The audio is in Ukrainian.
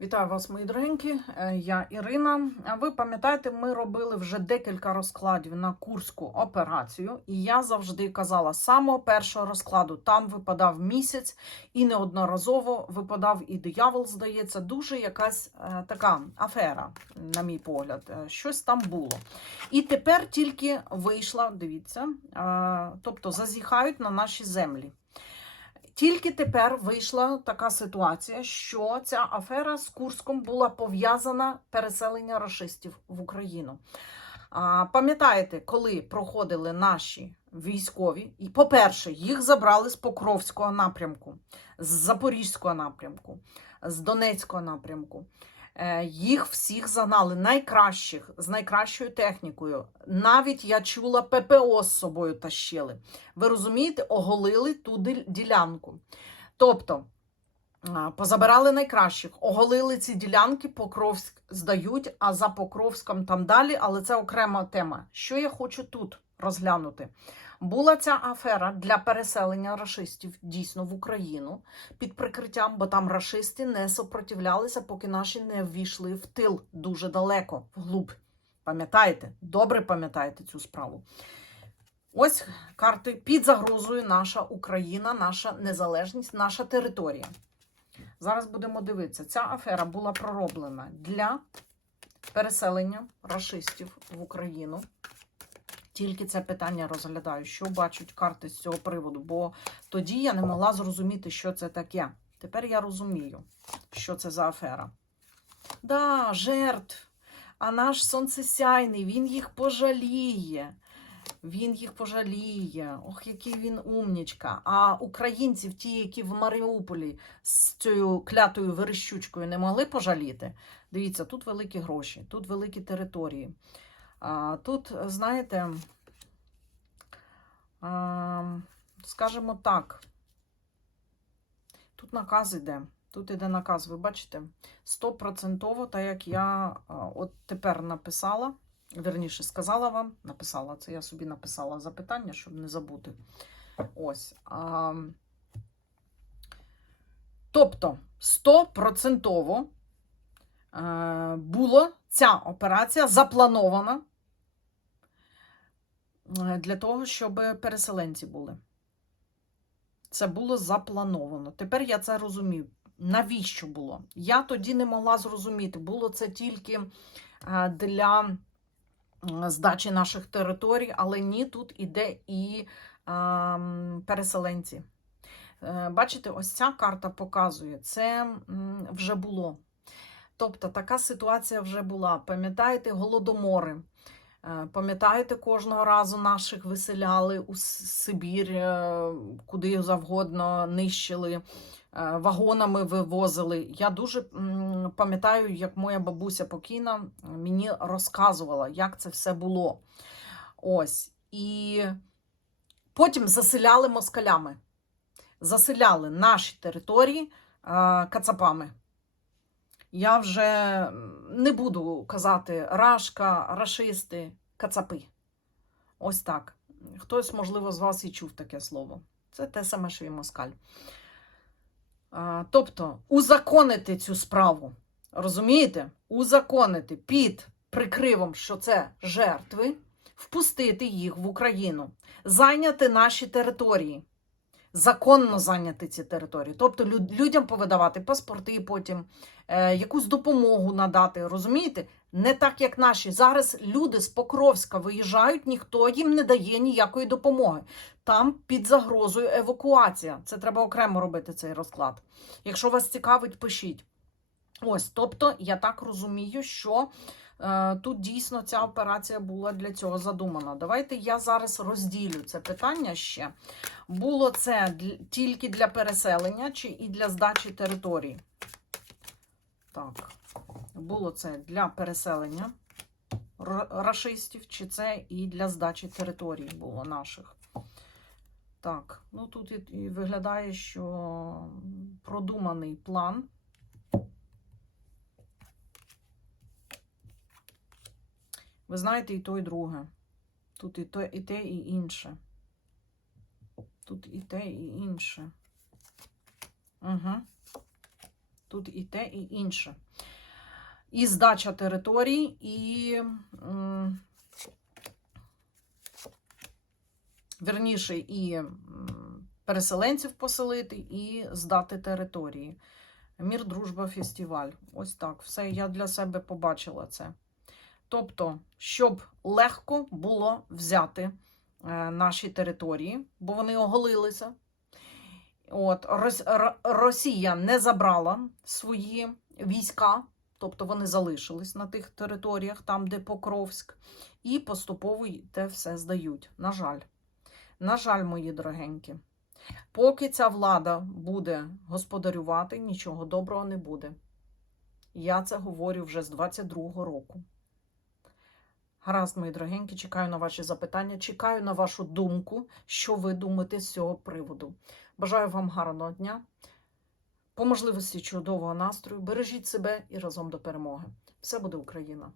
Вітаю вас, мої дорогенькі. Е, Я Ірина. Ви пам'ятаєте, ми робили вже декілька розкладів на курську операцію, і я завжди казала, з самого першого розкладу там випадав місяць, і неодноразово випадав і диявол, здається, дуже якась е, така афера, на мій погляд. Е, Щось там було. І тепер тільки вийшла, дивіться, е, тобто зазіхають на наші землі. Тільки тепер вийшла така ситуація, що ця афера з Курском була пов'язана переселення расистів в Україну. А, Пам'ятаєте, коли проходили наші військові, і, по-перше, їх забрали з Покровського напрямку, з Запорізького напрямку, з Донецького напрямку. Е, Їх всіх загнали найкращих з найкращою технікою. Навіть я чула, ППО з собою тащили. Ви розумієте, оголили ту ділянку. Тобто позабирали найкращих, оголили ці ділянки, Покровськ здають, а за Покровськом там далі, але це окрема тема. Що я хочу тут розглянути? Була ця афера для переселення рашистів дійсно в Україну під прикриттям, бо там рашисти не сопротивлялися, поки наші не ввійшли в тил дуже далеко, вглуб. Пам'ятаєте? Добре пам'ятаєте цю справу. Ось карти під загрозою наша Україна, наша незалежність, наша територія. Зараз будемо дивитися. Ця афера була пророблена для переселення рашистів в Україну. Тільки це питання розглядаю, що бачать карти з цього приводу, бо тоді я не могла зрозуміти, що це таке. Тепер я розумію, що це за афера. Да, жертв. А наш сонцесяйний, він їх пожаліє. Він їх пожаліє. Ох, який він умнічка. А українців, ті, які в Маріуполі з цією клятою верещучкою не могли пожаліти. Дивіться, тут великі гроші, тут великі території. Тут, знаєте, скажімо так, тут наказ іде. Тут іде наказ, ви бачите, стопроцентово, так як я от тепер написала, верніше сказала вам, написала це, я собі написала запитання, щоб не забути. Ось. А, тобто, стопроцентово е, було ця операція запланована для того, щоб переселенці були. Це було заплановано. Тепер я це розумію. Навіщо було? Я тоді не могла зрозуміти. Було це тільки е, для здачі наших територій, але ні, тут іде і ем, переселенці. Е, Бачите, ось ця карта показує, це вже було. Тобто така ситуація вже була. Пам'ятаєте, голодомори. Е, Пам'ятаєте, кожного разу наших виселяли у Сибір, е, куди завгодно нищили, е, вагонами вивозили. Я дуже пам'ятаю, як моя бабуся покійна мені розказувала, як це все було. Ось. І потім заселяли москалями. Заселяли наші території кацапами. Я вже не буду казати рашка, рашисти, кацапи. Ось так. Хтось, можливо, з вас і чув таке слово. Це те саме, що і москаль. Тобто, узаконити цю справу. Розумієте? Узаконити під прикривом, що це жертви, впустити їх в Україну, зайняти наші території законно зайняти ці території. Тобто люд- людям повидавати паспорти потім, е, якусь допомогу надати. Розумієте? Не так, як наші. Зараз люди з Покровська виїжджають, ніхто їм не дає ніякої допомоги. Там під загрозою евакуація. Це треба окремо робити цей розклад. Якщо вас цікавить, пишіть. Ось, тобто, я так розумію, що е, тут дійсно ця операція була для цього задумана. Давайте я зараз розділю це питання ще. Було це тільки для переселення чи і для здачі території? Так, було це для переселення рашистів, чи це і для здачі територій було наших? Так, ну тут і, і виглядає, що продуманий план. Ви знаєте, і то, і друге. Тут і те, і те, і інше. Тут і те, і інше. Угу. Тут і те, і інше. І здача територій, і. м, Вірніше, і переселенців поселити, і здати території. Мір, дружба, фестиваль. Ось так. Все я для себе побачила це. Тобто, щоб легко було взяти е, наші території, бо вони оголилися. От, Росія не забрала свої війська, тобто вони залишились на тих територіях, там, де Покровськ, і поступово те все здають. На жаль. На жаль, мої дорогенькі. Поки ця влада буде господарювати, нічого доброго не буде. Я це говорю вже з 22-го року. Гаразд, мої дорогенькі, чекаю на ваші запитання, чекаю на вашу думку, що ви думаєте з цього приводу. Бажаю вам гарного дня, по можливості чудового настрою. Бережіть себе і разом до перемоги. Все буде Україна!